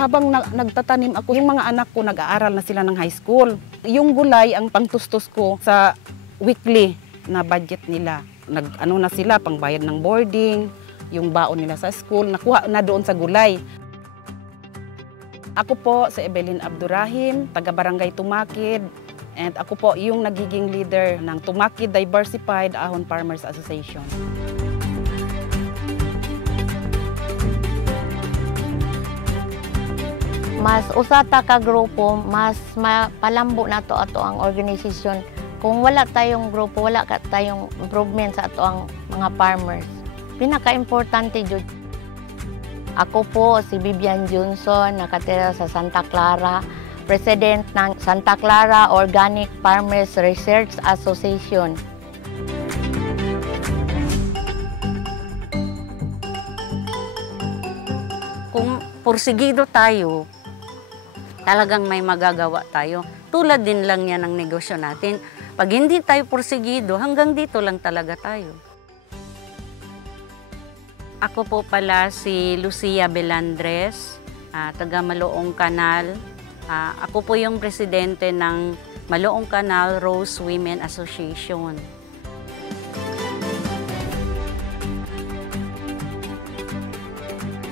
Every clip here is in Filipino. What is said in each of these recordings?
Habang nagtatanim ako, yung mga anak ko nag-aaral na sila ng high school. Yung gulay ang pangtustos ko sa weekly na budget nila. Nag-ano na sila, pangbayad ng boarding, yung baon nila sa school, nakuha na doon sa gulay. Ako po si Evelyn Abdurrahim, taga-Barangay Tumakid. And ako po yung nagiging leader ng Tumakid Diversified Ahon Farmers Association. Mas usata ka grupo, mas palambo na to ato ang organisasyon. Kung wala tayong grupo, wala tayong improvement sa ato ang mga farmers. Pinaka-importante jud. Ako po si Vivian Johnson, nakatira sa Santa Clara, President ng Santa Clara Organic Farmers Research Association. Kung porsigido tayo, talagang may magagawa tayo. Tulad din lang yan ang negosyo natin. Pag hindi tayo porsigido, hanggang dito lang talaga tayo. Ako po pala si Lucia Belandres, taga Maloong Canal. Ako po yung presidente ng Maloong Canal Rose Women Association.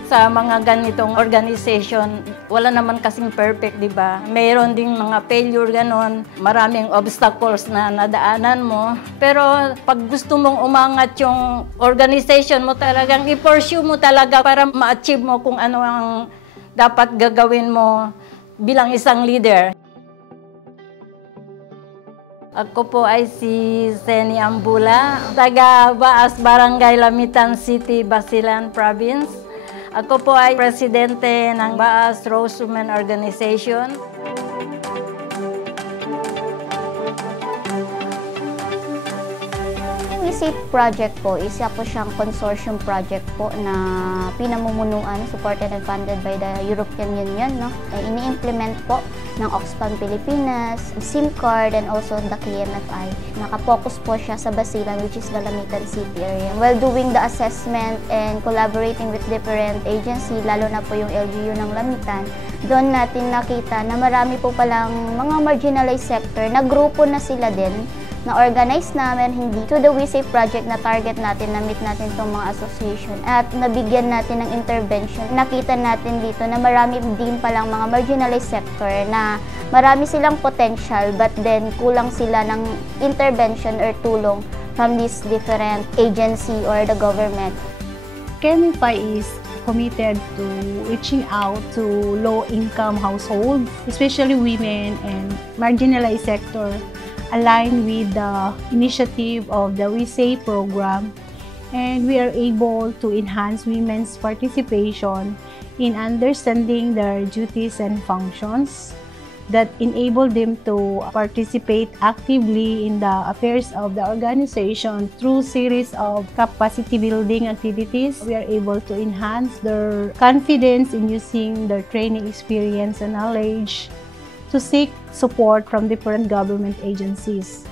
Sa mga ganitong organization, wala naman kasing perfect, di ba? Mayroon ding mga failure, ganon. Maraming obstacles na nadaanan mo. Pero pag gusto mong umangat yung organization mo, talagang i-pursue mo talaga para ma-achieve mo kung ano ang dapat gagawin mo bilang isang leader. Ako po ay si Seni Ambula, taga Baas Barangay Lamitan City, Basilan Province. Ako po ay presidente ng Baas Rose Women Organization. WeSafe project po, isa po siyang consortium project po na pinamumunuan, supported and funded by the European Union. No? Ini-implement po ng Oxfam Pilipinas, SIM card, and also the KMFI. Nakapokus po siya sa Basilan, which is the Lamitan City area. While doing the assessment and collaborating with different agency, lalo na po yung LGU ng Lamitan, doon natin nakita na marami po palang mga marginalized sector na grupo na sila din, na-organize namin hindi to the WeSafe project na target natin, na-meet natin itong mga association at nabigyan natin ng intervention. Nakita natin dito na marami din palang mga marginalized sector na marami silang potential but then kulang sila ng intervention or tulong from this different agency or the government. KMFI is committed to reaching out to low-income households, especially women and marginalized sector, aligned with the initiative of the WeSafe program, and we are able to enhance women's participation in understanding their duties and functions that enable them to participate actively in the affairs of the organization through series of capacity building activities. We are able to enhance their confidence in using their training experience and knowledge to seek support from different government agencies.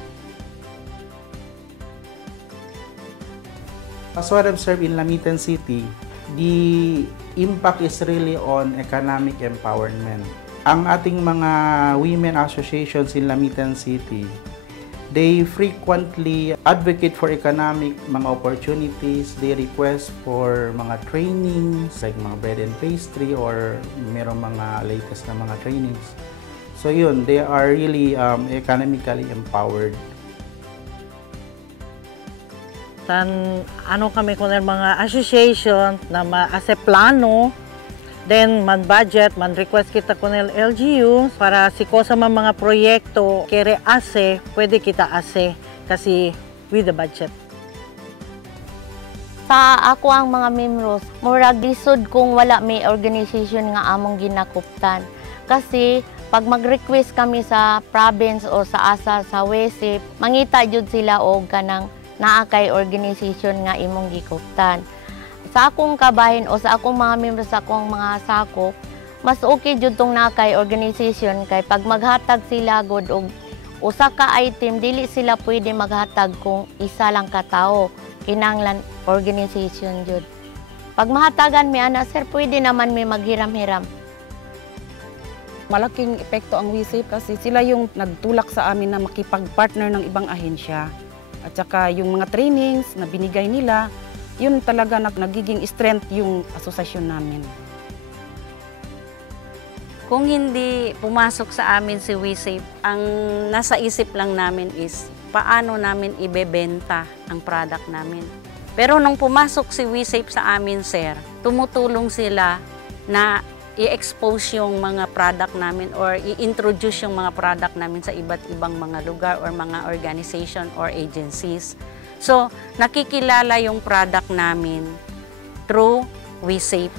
As what I've observed in Lamitan City, the impact is really on economic empowerment. Ang ating mga women associations in Lamitan City, they frequently advocate for economic mga opportunities. They request for mga trainings like mga bread and pastry or merong mga latest na mga trainings. So yun, they are really economically empowered. Ano kami kung mga association na ma-ase plano, then man-budget, man-request kita kung LGU para siko sa mga proyekto, kere ase, pwede kita ase kasi with the budget. Sa ako ang mga membros, murag lisod kung wala may organization nga among ginakuptan. Kasi pag mag-request kami sa province o sa asa sa WeSafe, mangita jud sila og kanang naa kay organization nga imong gikuptan. Sa akong kabahin o sa akong mga membro sa akong mga sakop, mas okay jud tong naa kay organization kay pag maghatag sila gud og usa ka item, dili sila pwede maghatag kung isa lang ka tawo. Kinahanglan organization jud. Pag mahatagan mi ana, sir, pwede naman may maghiram-hiram. Malaking epekto ang WeSafe kasi sila yung nagtulak sa amin na makipag-partner ng ibang ahensya. At saka yung mga trainings na binigay nila, yun talaga nagiging strength yung asosasyon namin. Kung hindi pumasok sa amin si WeSafe, ang nasa isip lang namin is paano namin ibebenta ang product namin. Pero nung pumasok si WeSafe sa amin, sir, tumutulong sila na i-expose yung mga product namin or i-introduce yung mga product namin sa iba't ibang mga lugar or mga organization or agencies. So, nakikilala yung product namin through WeSafe.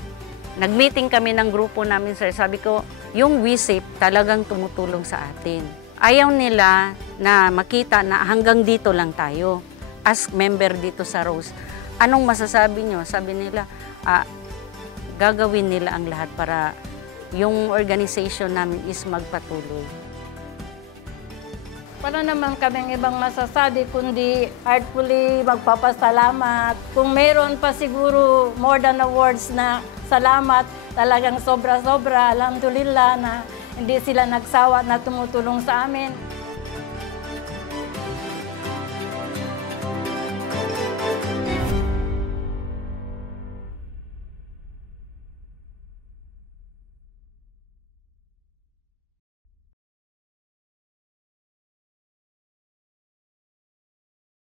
Nag-meeting kami ng grupo namin, sir. Sabi ko, yung WeSafe talagang tumutulong sa atin. Ayaw nila na makita na hanggang dito lang tayo as member dito sa Rose. Anong masasabi nyo? Sabi nila, gagawin nila ang lahat para yung organization namin is magpatuloy. Wala naman kaming ibang masasabi kundi heartfully magpapasalamat. Kung meron pa siguro more than awards na salamat, talagang sobra-sobra, alhamdulillah na hindi sila nagsawa na tumutulong sa amin.